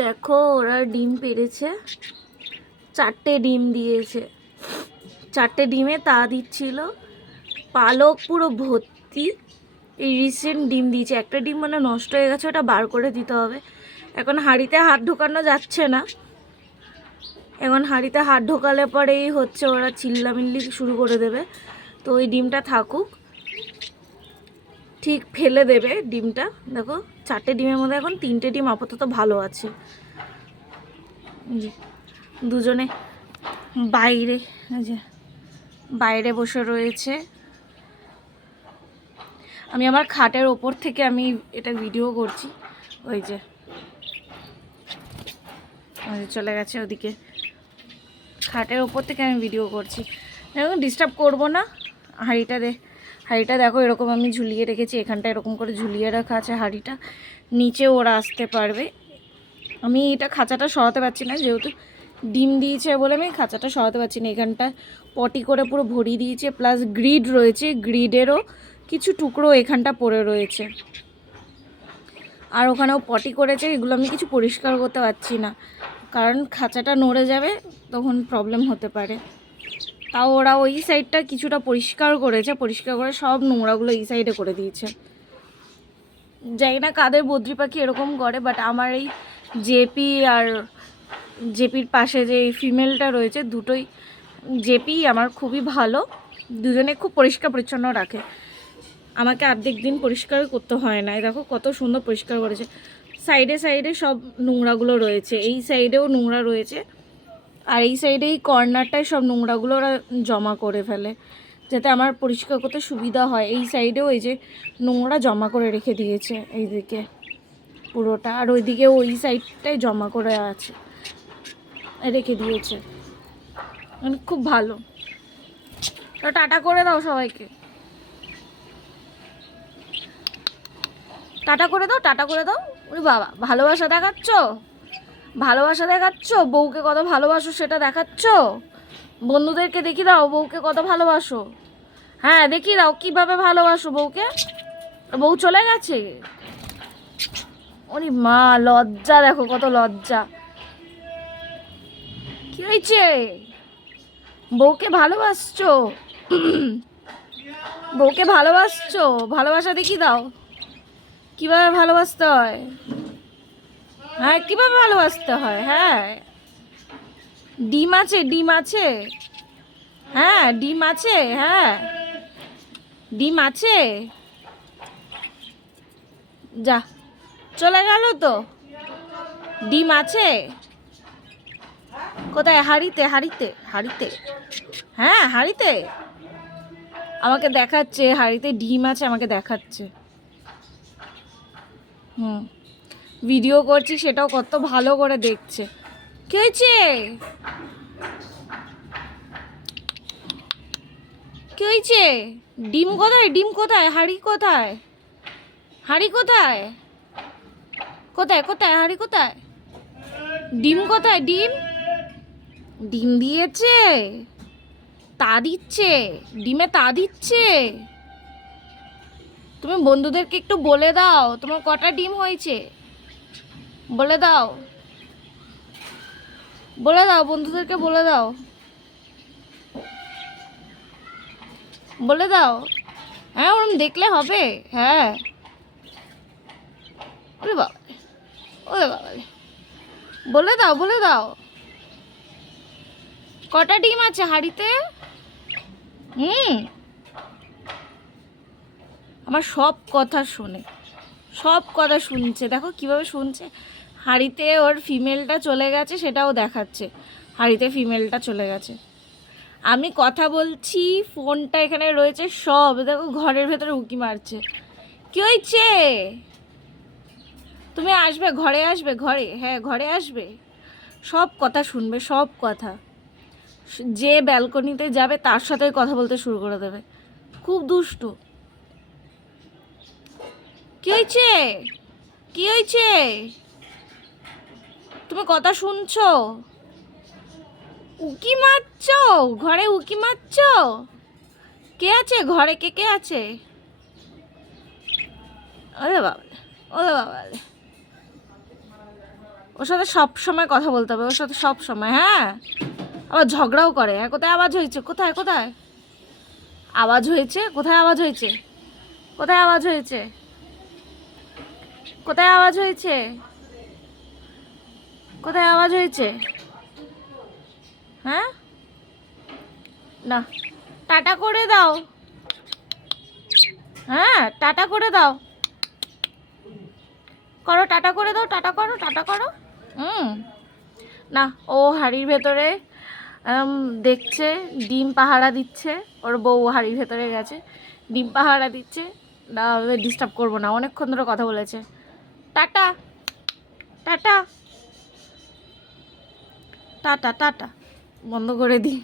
দেখো ওরা ডিম পেড়েছে, 4টে ডিম দিয়েছে। 4টে ডিমে তা দিচ্ছিল, পালক পুরো ভর্তি। এই রিসেন্ট ডিম দিয়েছে, একটা ডিম মানে নষ্ট হয়ে গেছে, ওটা বার করে দিতে হবে। এখন হাঁড়িতে হাত ঢোকানো যাচ্ছে না, এখন হাঁড়িতে হাত ঢোকালে পরেই হচ্ছে ওরা চিল্লামিল্লি শুরু করে দেবে। তো ওই ডিমটা থাকুক, ঠিক ফেলে দেবে ডিমটা। দেখো 4টে ডিমের মধ্যে এখন 3টে ডিম আপাতত ভালো আছে। দুজনে বাইরে, যে বাইরে বসে রয়েছে। আমি আমার খাটের ওপর থেকে আমি এটা ভিডিও করছি। ওই যে চলে গেছে ওদিকে, খাটের ওপর থেকে আমি ভিডিও করছি। দেখুন ডিস্টার্ব করবো না। হাঁড়িটা দেখো এরকম আমি ঝুলিয়ে রেখেছি, এখানটা এরকম করে ঝুলিয়ে রাখা আছে হাঁড়িটা, নিচে ওরা আসতে পারবে। আমি এটা খাঁচাটা সরাতে পারছি না, যেহেতু ডিম দিয়েছে বলে আমি খাঁচাটা সরাতে পারছি না। এখানটা পটি করে পুরো ভরিয়ে দিয়েছে, প্লাস গ্রিড রয়েছে, গ্রিডেরও কিছু টুকরো এখানটা পড়ে রয়েছে। আর ওখানেও পটি করেছে, এগুলো আমি কিছু পরিষ্কার করতে পারছি না, কারণ খাঁচাটা নড়ে যাবে, তখন প্রবলেম হতে পারে। তাও ওরা ওই সাইডটা কিছুটা পরিষ্কার করেছে, পরিষ্কার করে সব নোংরাগুলো এই সাইডে করে দিয়েছে। জানি না কাদের বদ্রি পাখি এরকম করে, বাট আমার এই জেপি আর জেপির পাশে যে ফিমেলটা রয়েছে, দুটোই জেপি আমার খুবই ভালো, দুজনে খুব পরিষ্কার পরিচ্ছন্ন রাখে। আমাকে অর্ধেক দিন পরিষ্কার করতে হয় না। দেখো কত সুন্দর পরিষ্কার করেছে, সাইডে সাইডে সব নোংরাগুলো রয়েছে, এই সাইডেও নোংরা রয়েছে, আর এই সাইডে এই কর্নারটায় সব নোংরাগুলো ওরা জমা করে ফেলে, যাতে আমার পরিষ্কার করতে সুবিধা হয়। এই সাইডেও এই যে নোংরা জমা করে রেখে দিয়েছে এইদিকে পুরোটা, আর ওইদিকে ওই সাইডটাই জমা করে আছে, রেখে দিয়েছে, মানে খুব ভালো। তো টাটা করে দাও সবাইকে, টাটা করে দাও, টাটা করে দাও। ওরে বাবা, ভালোবাসা দেখাচ্ছ, ভালোবাসা দেখাচ্ছ, বউকে কত ভালোবাসো সেটা দেখাচ্ছ, বন্ধুদেরকে দেখিয়ে দাও বউকে কত ভালোবাসো। হ্যাঁ দেখিয়ে দাও কিভাবে ভালোবাসো বউকে। বউ চলে গেছে, ওরে মা লজ্জা, দেখো কত লজ্জা। কি হয়েছে, বউকে ভালোবাসছো, বউকে ভালোবাসছো, ভালোবাসা দেখিয়ে দাও কিভাবে ভালোবাসতে হয়। হ্যাঁ কিভাবে ভালোবাসতে হয়, হ্যাঁ ডিম আছে, ডিম আছে, হ্যাঁ ডিম আছে, হ্যাঁ ডিম আছে। যা চলে গেল তো, ডিম আছে কোথায়, হাঁড়িতে, হাঁড়িতে, হাঁড়িতে, হ্যাঁ হাঁড়িতে আমাকে দেখাচ্ছে, হাঁড়িতে ডিম আছে আমাকে দেখাচ্ছে। ভিডিও করছি সেটাও কত ভালো করে দেখছে। কি হয়েছে, কি হয়েছে, ডিম কোথায়, ডিম কোথায়, হাঁড়ি কোথায়, হাঁড়ি কোথায়, কোথায় কোথায় হাঁড়ি কোথায়, ডিম কোথায়, ডিম, ডিম দিয়েছে, তা দিচ্ছে, ডিমে তা দিচ্ছে। তুমি বন্ধুদেরকে একটু বলে দাও তোমার কটা ডিম হয়েছে, বলে দাও, বলে দাও বন্ধুদেরকে, বলে দাও, বলে দাও। হ্যাঁ ওরম দেখলে হবে, হ্যাঁ। ওরে বাবা, ওরে বাবা, বলে দাও, বলে দাও কটা ডিম আছে হাঁড়িতে। আমার সব কথা শোনে, সব কথা শুনছে, দেখো কিভাবে শুনছে। হাঁড়িতে ওর ফিমেলটা চলে গেছে, সেটাও দেখাচ্ছে, হাঁড়িতে ফিমেলটা চলে গেছে। আমি কথা বলছি, ফোনটা এখানে রয়েছে, সব দেখো ঘরের ভেতরে উঁকি মারছে। কি হয়েছে, তুমি আসবে ঘরে, আসবে ঘরে, হ্যাঁ ঘরে আসবে, সব কথা শুনবে, সব কথা। যে ব্যালকনিতে যাবে তার সাথে কথা বলতে শুরু করে দেবে, খুব দুষ্টু। কি হয়েছে, কি হয়েছে, তুমি কথা শুনছো, উকি মারছো, ঘরে উকি মারছো। কে আছে ঘরে, কে কে আছে, ওরে বাবা, ওরে বাবা, ওর সাথে সব সময় কথা বলতে হবে, ওর সাথে সব সময়। হ্যাঁ, আবার ঝগড়াও করে। হ্যাঁ, কোথায় আওয়াজ হয়েছে? কোথায় কোথায় আওয়াজ হয়েছে? কোথায় আওয়াজ হয়েছে? কোথায় আওয়াজ হয়েছে? কোথায় আওয়াজ হয়েছে? কোথায় আওয়াজ হয়েছে? হ্যাঁ, না, টাটা করে দাও। হ্যাঁ, টাটা করে দাও, করো, টাটা করে দাও, টাটা করো, টাটা করো। না, ও হাঁড়ির ভেতরে দেখছে, ডিম পাহারা দিচ্ছে। ওর বউ হাঁড়ির ভেতরে গেছে, ডিম পাহারা দিচ্ছে। না, ডিস্টার্ব করবো না, অনেকক্ষণ ধরে কথা বলেছে। টাটা, টাটা, টাটা, টাটা, বন্ধ করে দিই।